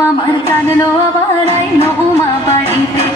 আমার জানলো আমার আইনো মা বাড়িতে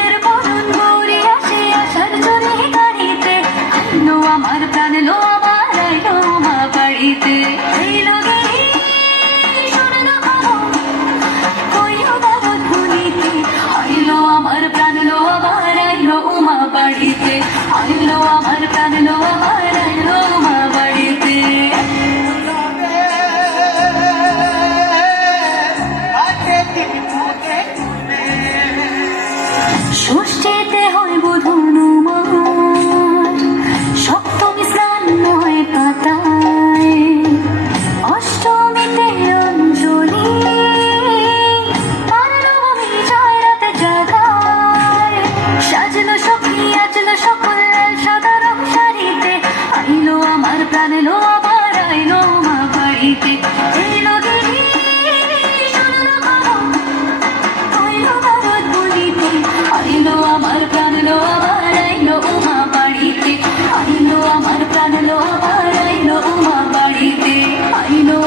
ষষ্ঠীতে বোধনু মাস সপ্তমী স্নান নয় পাতায়। অষ্টমীতে অঞ্জলি। নবমী জয় রাতে জাগায়। সাজলো সখী আজলো সকল সাধারণ শাড়িতে আইলো আমার প্রাণ লো আবার আইলো মা বাড়িতে।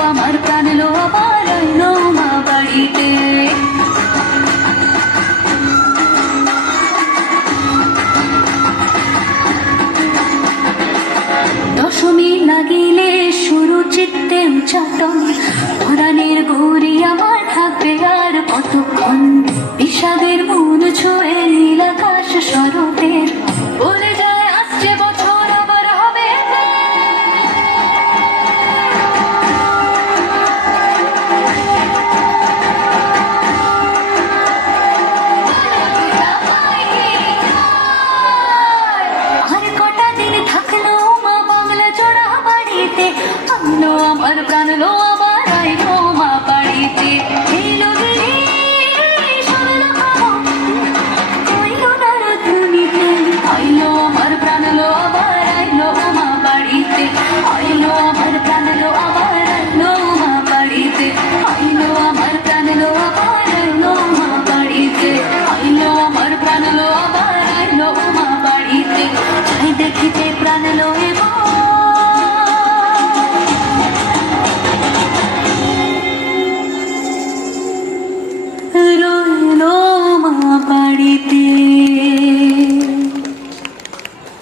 আমার প্রাণ লো আইলো বাড়িতে। দশমী লাগিলে শুরু চিত্তে উচ্চাটন পুরাণের গৌরী আমার থাকবে আর কতক্ষণ? বিষাদের মন ছুঁয়ে নীলাকাশ সর নো আমার প্রাণ লো